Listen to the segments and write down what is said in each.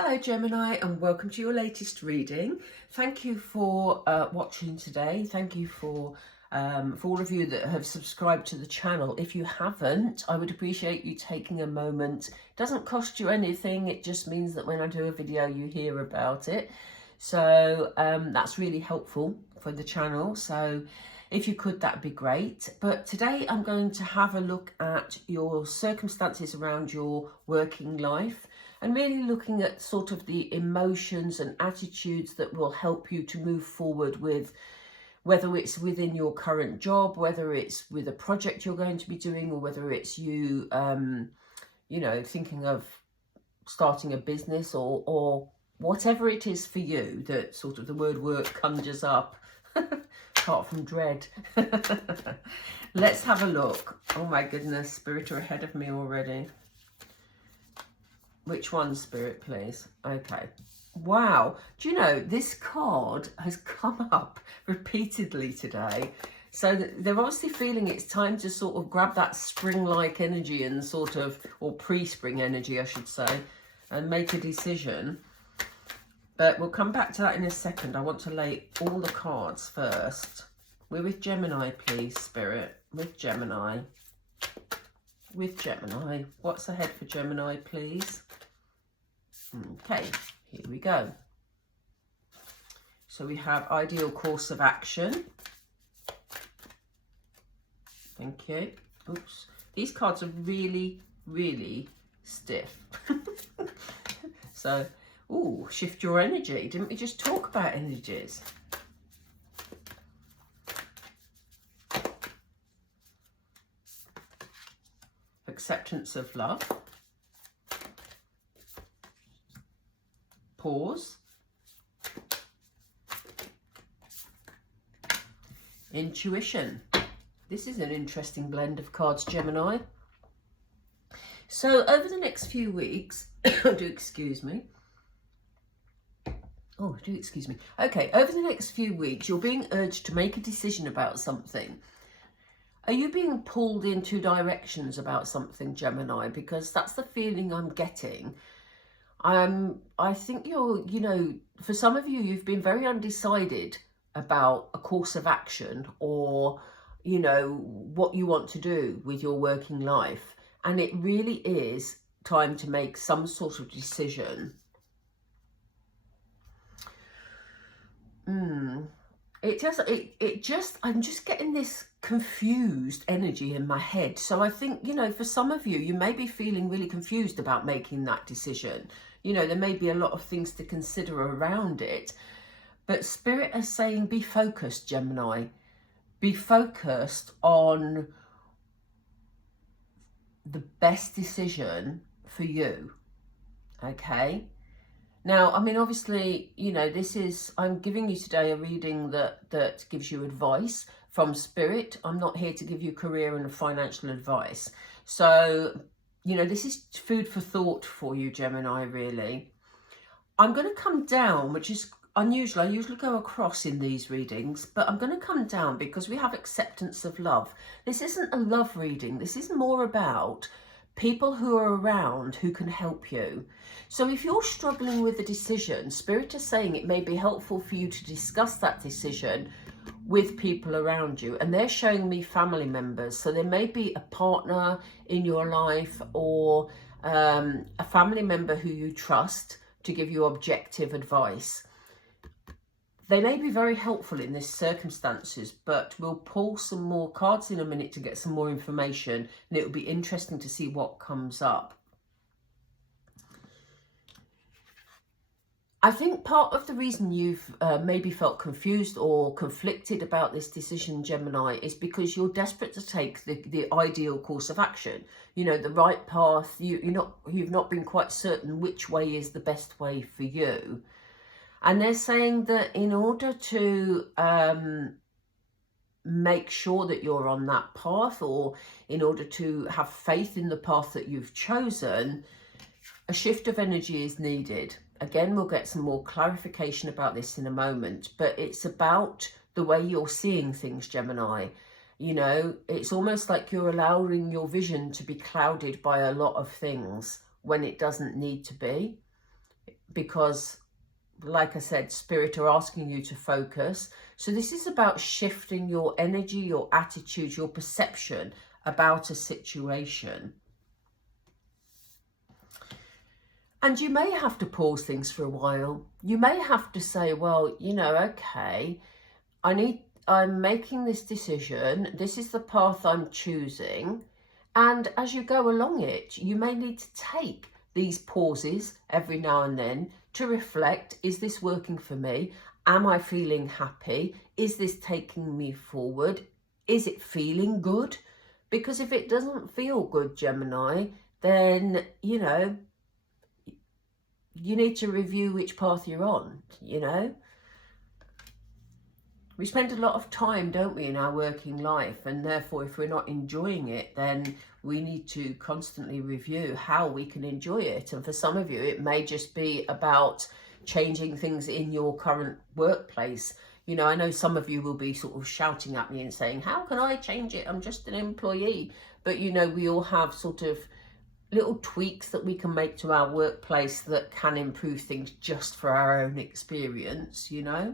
Hello Gemini, and welcome to your latest reading. Thank you for watching today. Thank you for all of you that have subscribed to the channel. If you haven't, I would appreciate you taking a moment. It doesn't cost you anything, it just means that when I do a video you hear about it. So that's really helpful for the channel. So if you could, that'd be great. But today I'm going to have a look at your circumstances around your working life, and really looking at sort of the emotions and attitudes that will help you to move forward with, whether it's within your current job, whether it's with a project you're going to be doing, or whether it's you, you know, thinking of starting a business, or whatever it is for you that sort of the word work conjures up, apart from dread. Let's have a look. Oh my goodness, Spirit are ahead of me already. Which one, Spirit, please? Okay. Wow. Do you know, this card has come up repeatedly today. So they're obviously feeling it's time to sort of grab that spring-like energy and sort of, or pre-spring energy, I should say, and make a decision. But we'll come back to that in a second. I want to lay all the cards first. We're with Gemini, please, Spirit. With Gemini. With Gemini. What's ahead for Gemini, please? Okay, here we go. So we have ideal course of action. Thank you. Oops. These cards are really, really stiff. So, ooh, shift your energy. Didn't we just talk about energies? Acceptance of love. Pause. Intuition. This is an interesting blend of cards, Gemini. So over the next few weeks, do excuse me. Oh, do excuse me. Okay, over the next few weeks, you're being urged to make a decision about something. Are you being pulled in two directions about something, Gemini? Because that's the feeling I'm getting. I think you're, you know, for some of you, you've been very undecided about a course of action, or, you know, what you want to do with your working life. And it really is time to make some sort of decision. I'm just getting this confused energy in my head. So I think, you know, for some of you, you may be feeling really confused about making that decision. You know, there may be a lot of things to consider around it. But Spirit is saying be focused, Gemini. Be focused on the best decision for you. Okay? Now, I mean, obviously, you know, I'm giving you today a reading that gives you advice from Spirit. I'm not here to give you career and financial advice. So, you know, this is food for thought for you, Gemini, really. I'm going to come down, which is unusual. I usually go across in these readings, but I'm going to come down because we have acceptance of love. This isn't a love reading. This is more about people who are around who can help you. So if you're struggling with a decision, Spirit is saying it may be helpful for you to discuss that decision with people around you. And they're showing me family members. So there may be a partner in your life, or a family member who you trust to give you objective advice. They may be very helpful in this circumstances, but we'll pull some more cards in a minute to get some more information, and it will be interesting to see what comes up. I think part of the reason you've maybe felt confused or conflicted about this decision, Gemini, is because you're desperate to take the ideal course of action. You know, the right path. You've not been quite certain which way is the best way for you. And they're saying that in order to make sure that you're on that path, or in order to have faith in the path that you've chosen, a shift of energy is needed. Again, we'll get some more clarification about this in a moment, but it's about the way you're seeing things, Gemini. You know, it's almost like you're allowing your vision to be clouded by a lot of things when it doesn't need to be. because, like I said, Spirit are asking you to focus. So this is about shifting your energy, your attitude, your perception about a situation. And you may have to pause things for a while. You may have to say, well, you know, okay, I'm making this decision. This is the path I'm choosing. And as you go along it, you may need to take these pauses every now and then to reflect, is this working for me? Am I feeling happy? Is this taking me forward? Is it feeling good? Because if it doesn't feel good, Gemini, then, you know, you need to review which path you're on, you know. We spend a lot of time, don't we, in our working life, and therefore if we're not enjoying it, then we need to constantly review how we can enjoy it. And for some of you, it may just be about changing things in your current workplace. You know, I know some of you will be sort of shouting at me and saying, how can I change it? I'm just an employee. But, you know, we all have sort of little tweaks that we can make to our workplace that can improve things just for our own experience, you know.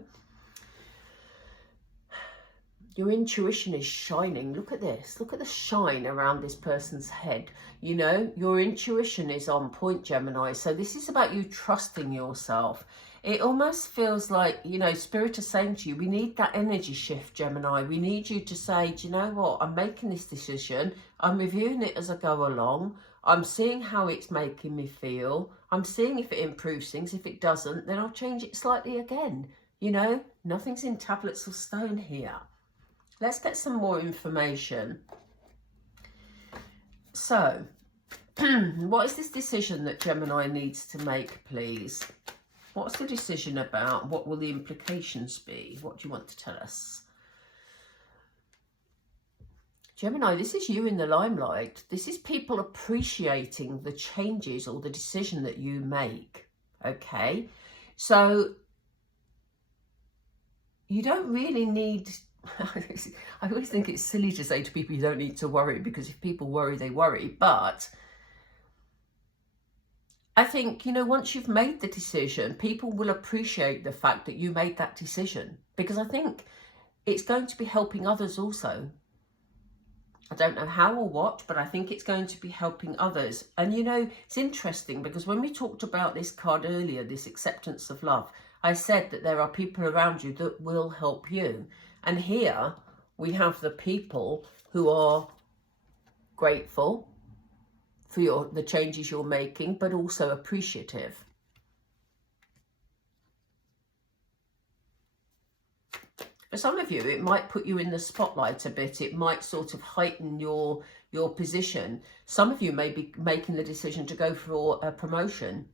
Your intuition is shining. Look at this. Look at the shine around this person's head. You know, your intuition is on point, Gemini. So this is about you trusting yourself. It almost feels like, you know, Spirit is saying to you, we need that energy shift, Gemini. We need you to say, do you know what? I'm making this decision. I'm reviewing it as I go along. I'm seeing how it's making me feel. I'm seeing if it improves things. If it doesn't, then I'll change it slightly again. You know, nothing's in tablets of stone here. Let's get some more information. So, what is this decision that Gemini needs to make, please? What's the decision about? What will the implications be? What do you want to tell us? Gemini, this is you in the limelight. This is people appreciating the changes or the decision that you make, okay? So, you don't really need... I always think it's silly to say to people you don't need to worry, because if people worry, they worry. But I think, you know, once you've made the decision, people will appreciate the fact that you made that decision, because I think it's going to be helping others also. I don't know how or what, but I think it's going to be helping others. And, you know, it's interesting because when we talked about this card earlier, this acceptance of love, I said that there are people around you that will help you. And here we have the people who are grateful for the changes you're making, but also appreciative. For some of you, it might put you in the spotlight a bit. It might sort of heighten your position. Some of you may be making the decision to go for a promotion.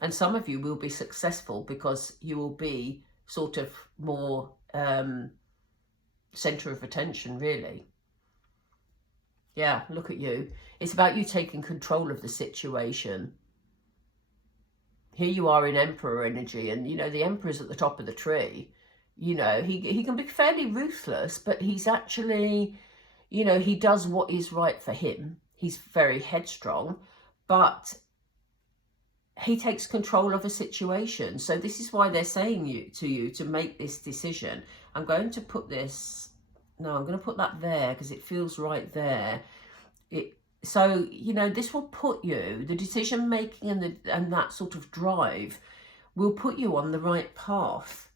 And some of you will be successful because you will be sort of more center of attention, really. Yeah, look at you. It's about you taking control of the situation. Here you are in Emperor energy, and, you know, the Emperor's at the top of the tree. You know, he can be fairly ruthless, but he's actually, you know, he does what is right for him. He's very headstrong, but he takes control of a situation. So this is why they're saying to you to make this decision. I'm going to put this, no, I'm going to put that there because it feels right there. So, you know, this will put you, the decision making and that sort of drive will put you on the right path.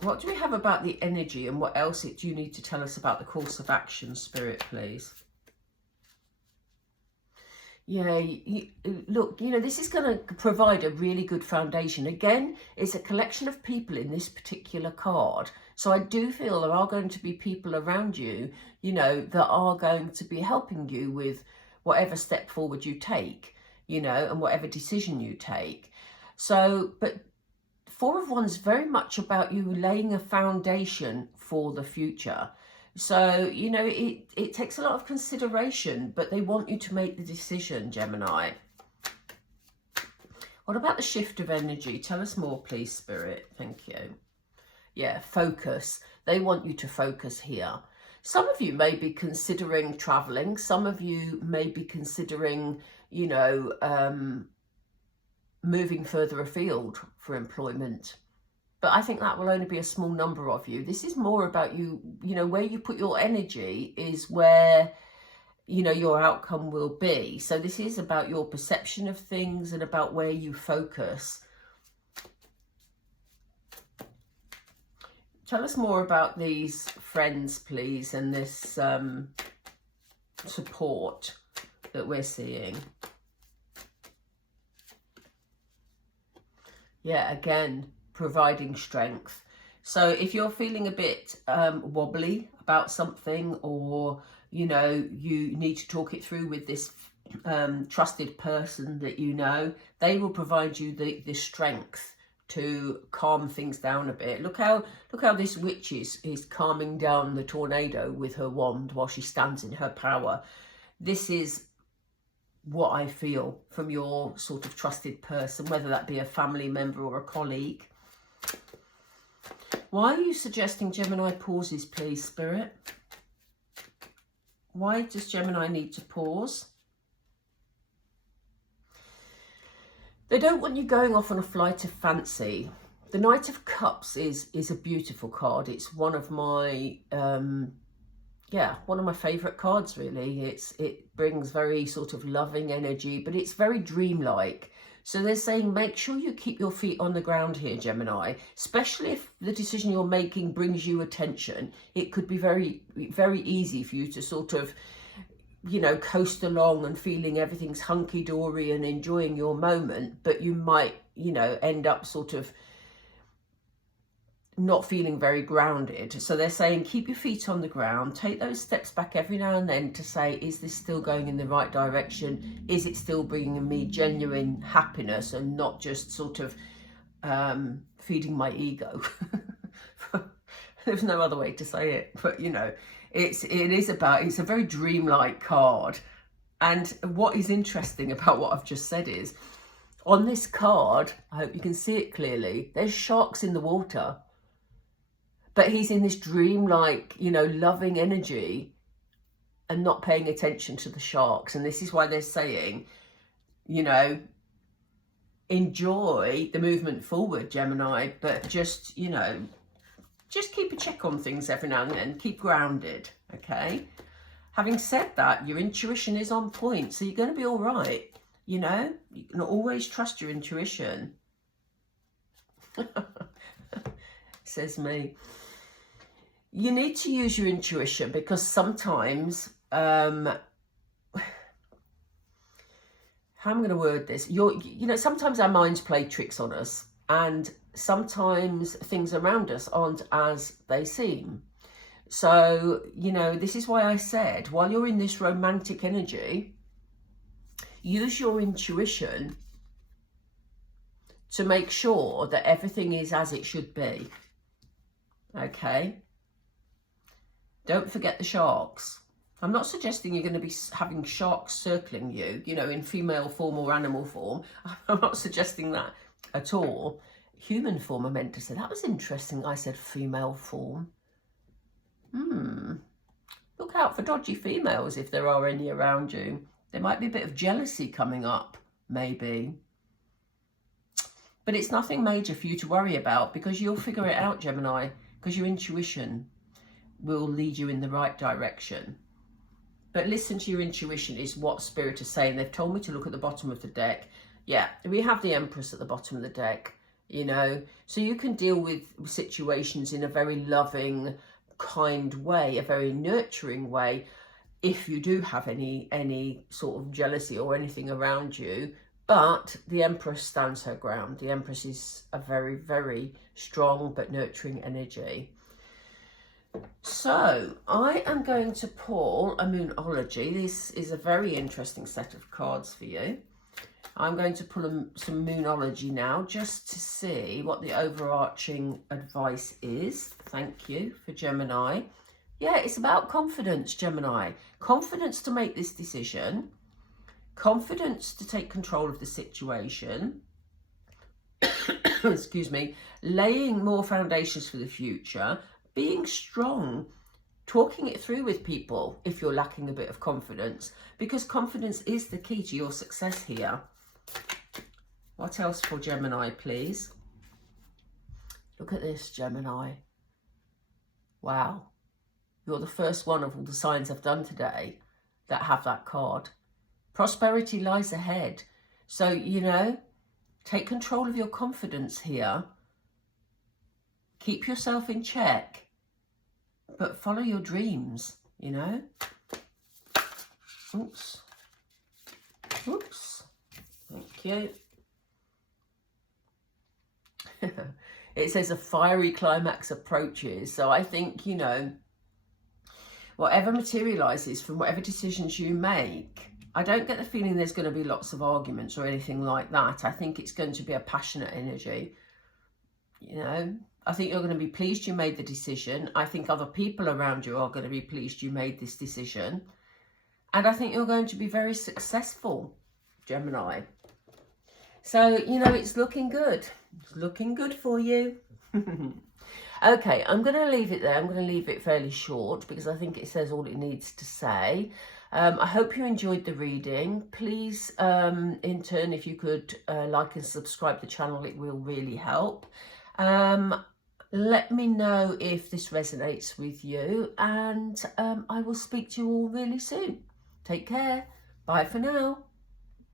What do we have about the energy, and what else do you need to tell us about the course of action, Spirit, please? Yeah, look, you know, this is going to provide a really good foundation. Again, it's a collection of people in this particular card. So I do feel there are going to be people around you, you know, that are going to be helping you with whatever step forward you take, you know, and whatever decision you take. So, but Four of Wands very much about you laying a foundation for the future. So, you know, it takes a lot of consideration, but they want you to make the decision, Gemini. What about the shift of energy? Tell us more, please, Spirit. Thank you. Yeah, focus. They want you to focus here. Some of you may be considering traveling. Some of you may be considering, you know, moving further afield for employment. But I think that will only be a small number of you. This is more about you, you know, where you put your energy is where, you know, your outcome will be. So this is about your perception of things and about where you focus. Tell us more about these friends, please, and this support that we're seeing. Yeah, again, providing strength. So if you're feeling a bit wobbly about something, or, you know, you need to talk it through with this trusted person that you know, they will provide you the strength to calm things down a bit. Look how this witch is calming down the tornado with her wand while she stands in her power. This is what I feel from your sort of trusted person, whether that be a family member or a colleague. Why are you suggesting Gemini pauses, please, Spirit? Why does Gemini need to pause? They don't want you going off on a flight of fancy. The Knight of Cups is a beautiful card. It's one of my, one of my favourite cards, really. It brings very sort of loving energy, but it's very dreamlike. So they're saying make sure you keep your feet on the ground here, Gemini, especially if the decision you're making brings you attention. It could be very, very easy for you to sort of, you know, coast along and feeling everything's hunky-dory and enjoying your moment, but you might, you know, end up sort of not feeling very grounded. So they're saying keep your feet on the ground, take those steps back every now and then to say, is this still going in the right direction? Is it still bringing me genuine happiness and not just sort of feeding my ego? There's no other way to say it, but you know, it's a very dreamlike card. And what is interesting about what I've just said is, on this card, I hope you can see it clearly, there's sharks in the water. But he's in this dreamlike, you know, loving energy and not paying attention to the sharks. And this is why they're saying, you know, enjoy the movement forward, Gemini, but just, you know, just keep a check on things every now and then. Keep grounded, okay? Having said that, your intuition is on point, so you're going to be all right, you know? You can always trust your intuition. Says me. You need to use your intuition because sometimes, how am I going to word this? You know, sometimes our minds play tricks on us, and sometimes things around us aren't as they seem. So, you know, this is why I said, while you're in this romantic energy, use your intuition to make sure that everything is as it should be. Okay? Don't forget the sharks. I'm not suggesting you're going to be having sharks circling you, you know, in female form or animal form. I'm not suggesting that at all. Human form, I meant to say. That was interesting. I said female form. Look out for dodgy females if there are any around you. There might be a bit of jealousy coming up, maybe. But it's nothing major for you to worry about because you'll figure it out, Gemini, because your intuition will lead you in the right direction. But listen to your intuition is what Spirit is saying. They've told me to look at the bottom of the deck. Yeah, we have the Empress at the bottom of the deck, you know. So you can deal with situations in a very loving, kind way, a very nurturing way, if you do have any sort of jealousy or anything around you. But the Empress stands her ground. The Empress is a very, very strong but nurturing energy. So I am going to pull a Moonology. This is a very interesting set of cards for you. I'm going to pull some Moonology now just to see what the overarching advice is. Thank you for Gemini. Yeah, it's about confidence, Gemini. Confidence to make this decision. Confidence to take control of the situation. Excuse me. Laying more foundations for the future. Being strong talking it through with people if you're lacking a bit of confidence, because confidence is the key to your success here. What else for Gemini, please? Look at this, Gemini. Wow. You're the first one of all the signs I've done today that have that card. Prosperity lies ahead. So, you know, take control of your confidence here. Keep yourself in check, but follow your dreams, you know. Oops. Oops. Thank you. It says a fiery climax approaches. So I think, you know, whatever materializes from whatever decisions you make, I don't get the feeling there's going to be lots of arguments or anything like that. I think it's going to be a passionate energy. You know, I think you're going to be pleased you made the decision. I think other people around you are going to be pleased you made this decision. And I think you're going to be very successful, Gemini. So, you know, it's looking good. It's looking good for you. Okay, I'm going to leave it there. I'm going to leave it fairly short because I think it says all it needs to say. I hope you enjoyed the reading. Please, in turn, if you could like and subscribe to the channel, it will really help. Let me know if this resonates with you, and I will speak to you all really soon. Take care. Bye for now.